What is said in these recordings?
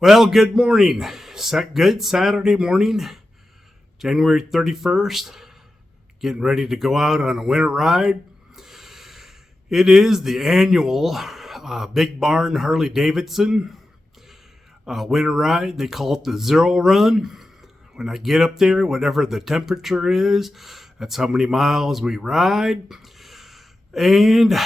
Well, good morning. Good Saturday morning, January 31st. Getting ready to go out on a winter ride. It is the annual Big Barn Harley Davidson winter ride. They call it the Zero Run. When I get up there, whatever the temperature is, that's how many miles we ride. And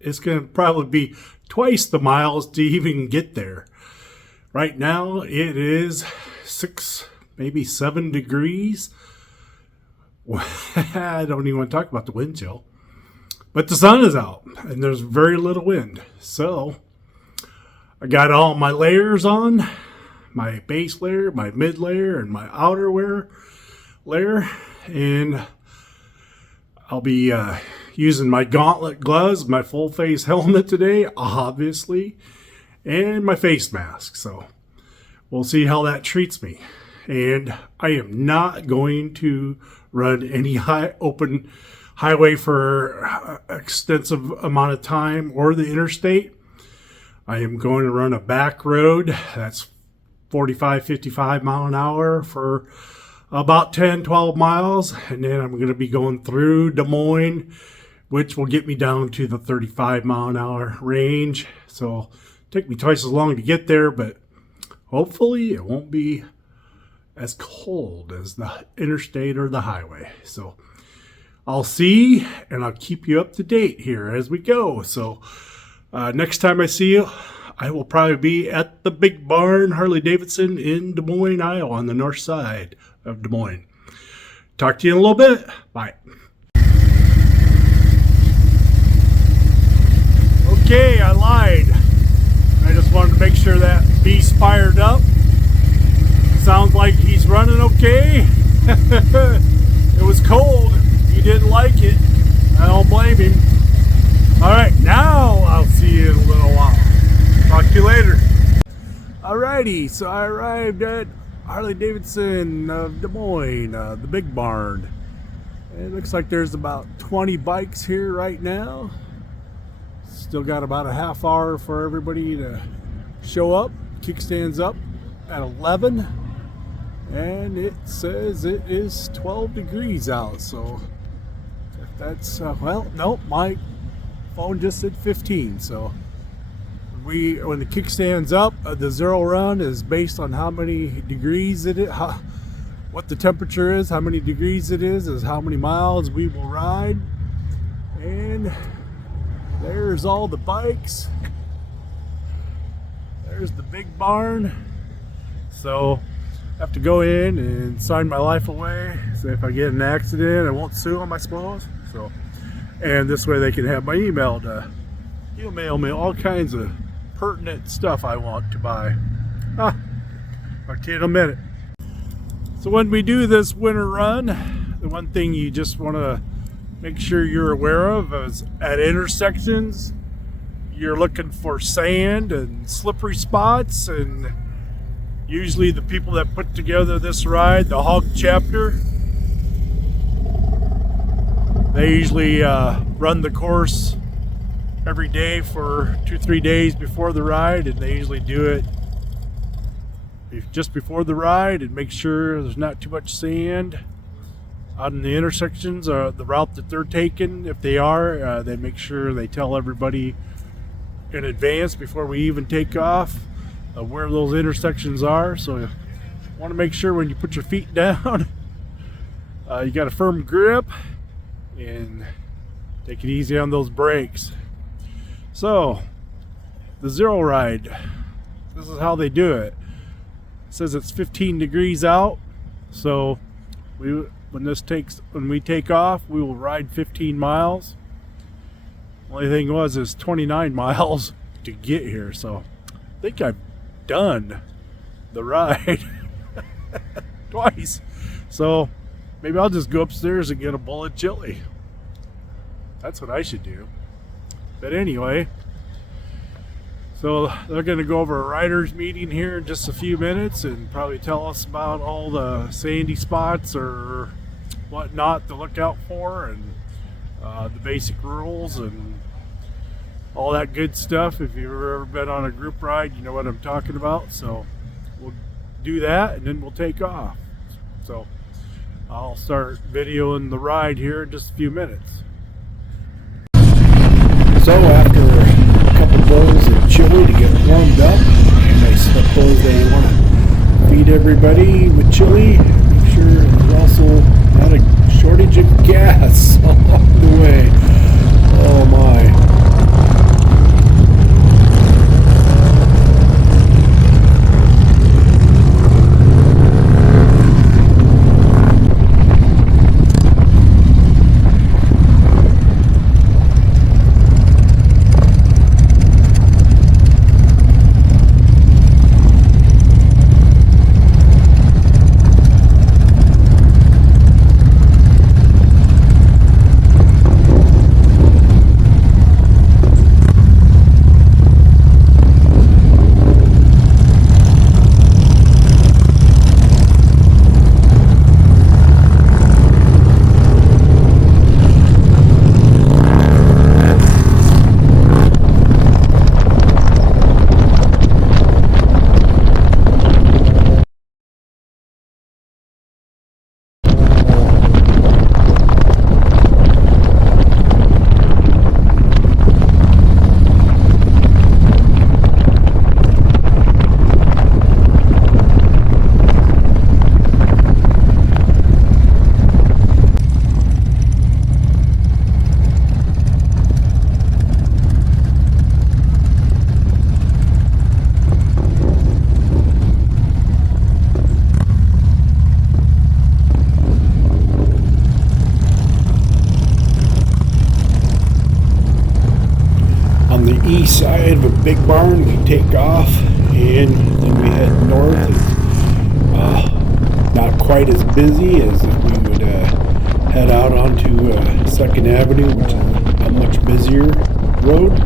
it's going to probably be twice the miles to even get there. Right now it is 6, maybe 7 degrees. I don't even want to talk about the wind chill. But the sun is out and there's very little wind. So I got all my layers on. My base layer, my mid layer, and my outer layer. And I'll be using my gauntlet gloves, my full face helmet today, obviously, and my face mask. So we'll see how that treats me. And I am not going to run any open highway for extensive amount of time or the interstate. I am going to run a back road that's 45, 55 mile an hour for about 10, 12 miles. And then I'm going to be going through Des Moines, which will get me down to the 35 mile an hour range. So it'll take me twice as long to get there, but hopefully it won't be as cold as the interstate or the highway. So I'll see, and I'll keep you up to date here as we go. So next time I see you, I will probably be at the Big Barn Harley Davidson in Des Moines, Iowa, on the north side of Des Moines. Talk to you in a little bit. Bye. Okay, I lied. I just wanted to make sure that beast fired up. Sounds like he's running okay. It was cold. He didn't like it. I don't blame him. Alright, now I'll see you in a little while. Talk to you later. Alrighty, so I arrived at Harley Davidson of Des Moines, the Big Barn. It looks like there's about 20 bikes here right now. Still got about a half hour for everybody to show up. Kickstands up at 11. And it says it is 12 degrees out. So if that's, well, nope, my phone just said 15. So when the kickstand's up, the Zero Run is based on how many degrees it is, what the temperature is, how many degrees it is how many miles we will ride. And there's all the bikes. There's the Big Barn. So I have to go in and sign my life away. So if I get an accident, I won't sue them, I suppose. So, and this way they can have my email to email me all kinds of pertinent stuff I want to buy. Talk to you in a minute. So when we do this winter run, the one thing you just want to make sure you're aware of is at intersections, you're looking for sand and slippery spots, and usually the people that put together this ride, the Hog chapter, they usually run the course every day for 2-3 days before the ride, and they usually do it just before the ride and make sure there's not too much sand out in the intersections or the route that they're taking. If they are, they make sure they tell everybody in advance before we even take off where those intersections are. So you want to make sure when you put your feet down, you got a firm grip and take it easy on those brakes. So the Zero Ride, this is how they do it. It says it's 15 degrees out, so when we take off, we will ride 15 miles. Only thing is 29 miles to get here, so I think I've done the ride twice. So maybe I'll just go upstairs and get a bowl of chili. That's what I should do. But anyway, so they're going to go over a riders meeting here in just a few minutes and probably tell us about all the sandy spots or whatnot to look out for, and the basic rules and all that good stuff. If you've ever been on a group ride, you know what I'm talking about. So we'll do that and then we'll take off. So I'll start videoing the ride here in just a few minutes. So after a couple bowls of chili to get warmed up, and I suppose they want to feed everybody with chili, make sure there's also not a shortage of gas along the way. Oh my. East side of a big barn, we take off and then we head north. It's not quite as busy as if we would head out onto 2nd Avenue, which is a much busier road.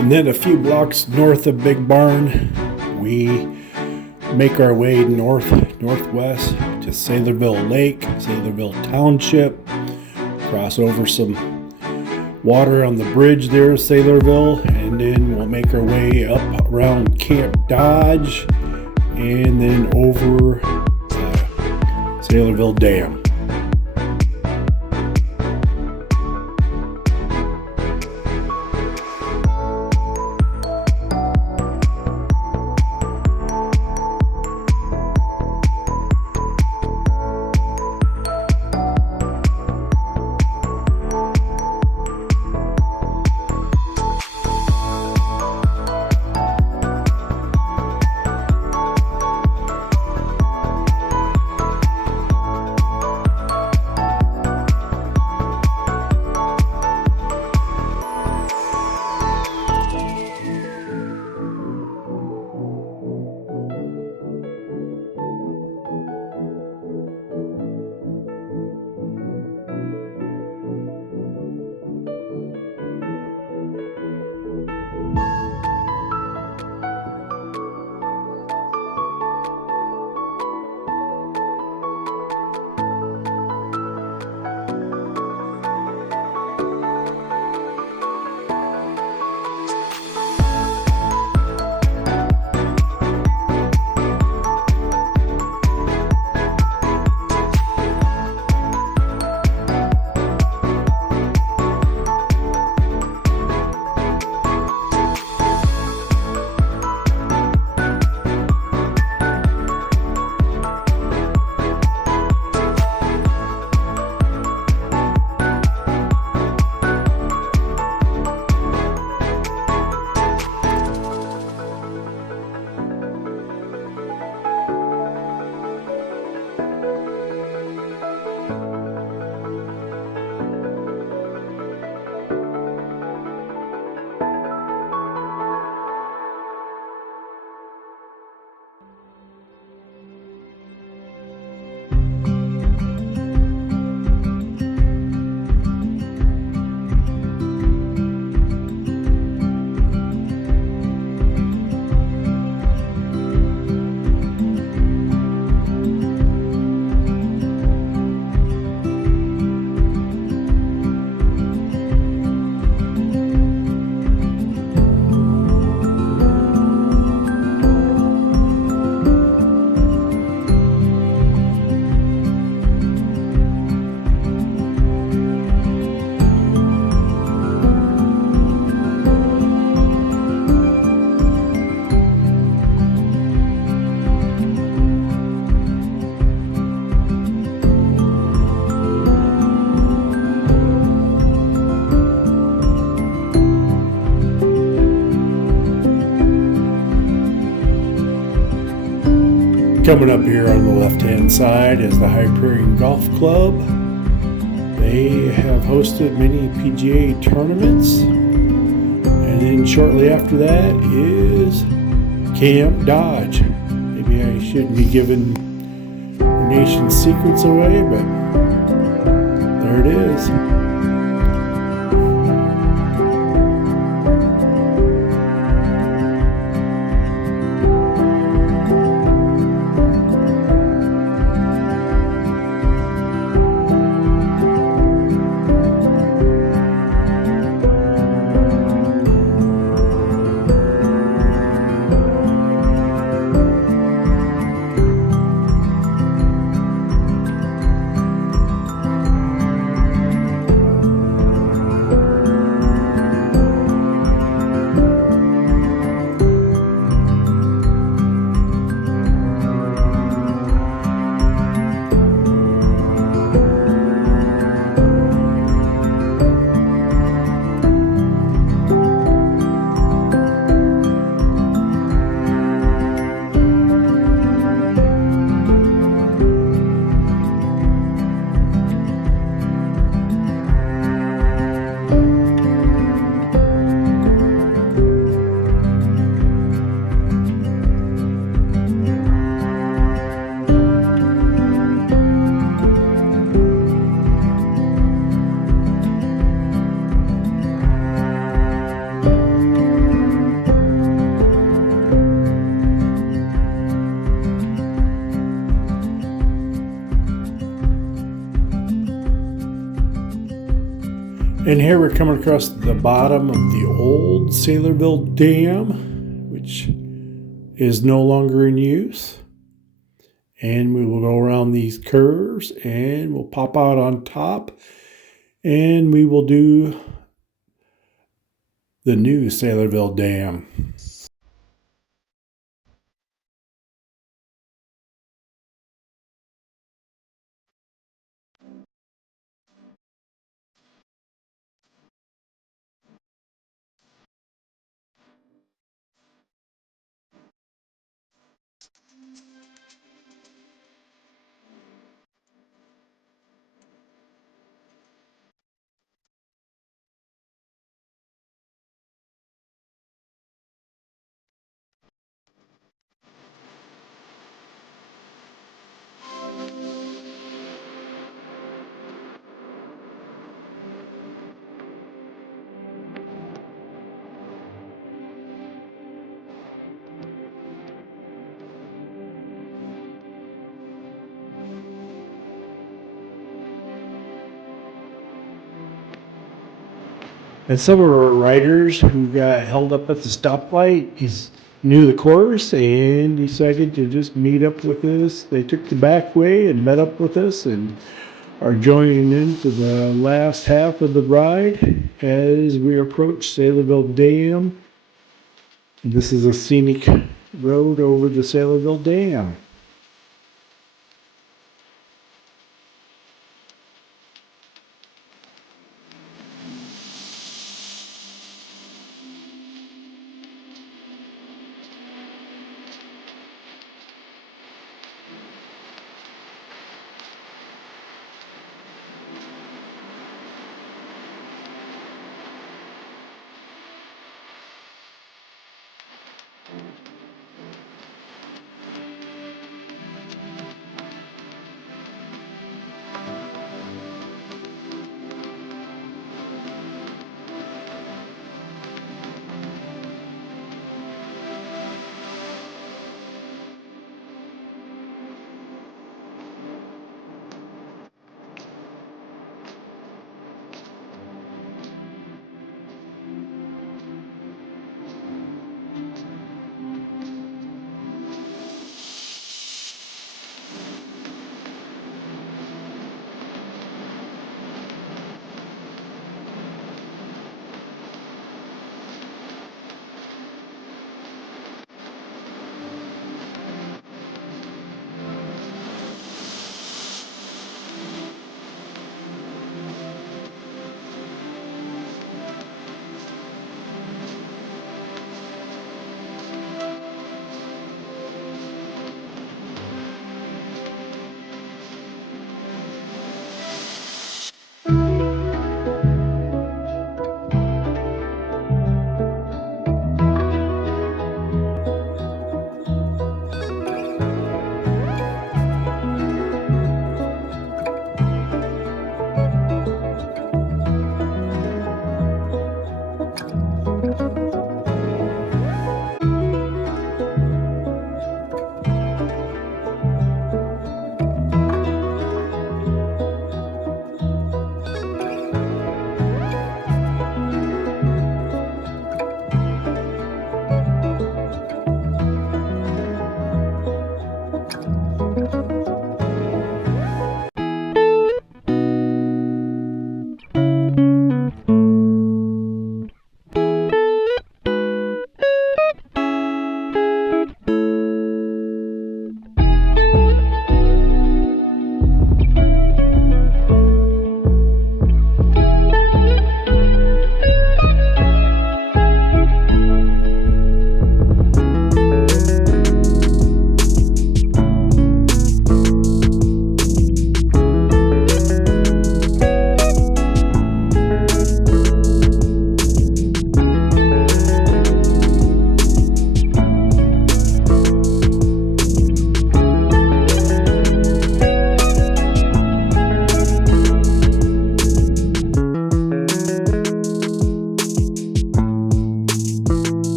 And then a few blocks north of Big Barn, we make our way northwest to Saylorville Lake, Saylorville Township, cross over some water on the bridge there, Saylorville, and then we'll make our way up around Camp Dodge and then over Saylorville Dam. Coming up here on the left-hand side is the Hyperion Golf Club. They have hosted many PGA tournaments. And then shortly after that is Camp Dodge. Maybe I shouldn't be giving the nation's secrets away, but there it is. And here we're coming across the bottom of the old Saylorville Dam, which is no longer in use. And we will go around these curves and we'll pop out on top and we will do the new Saylorville Dam. And some of our riders who got held up at the stoplight knew the course and decided to just meet up with us. They took the back way and met up with us and are joining into the last half of the ride as we approach Saylorville Dam. This is a scenic road over the Saylorville Dam.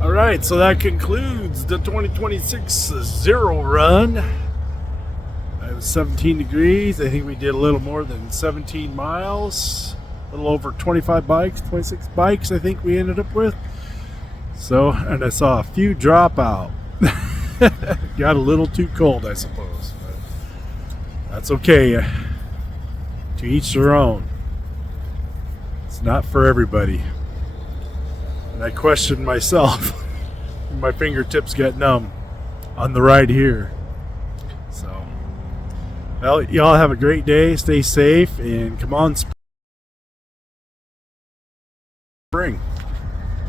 All right, so that concludes the 2026 Zero Run. It was 17 degrees. I think we did a little more than 17 miles, a little over 25 bikes, 26 bikes I think we ended up with. So, and I saw a few drop out. Got a little too cold, I suppose, but that's okay. To each their own. It's not for everybody. And I questioned myself. My fingertips got numb on the ride here. So, well, y'all have a great day. Stay safe and come on, spring.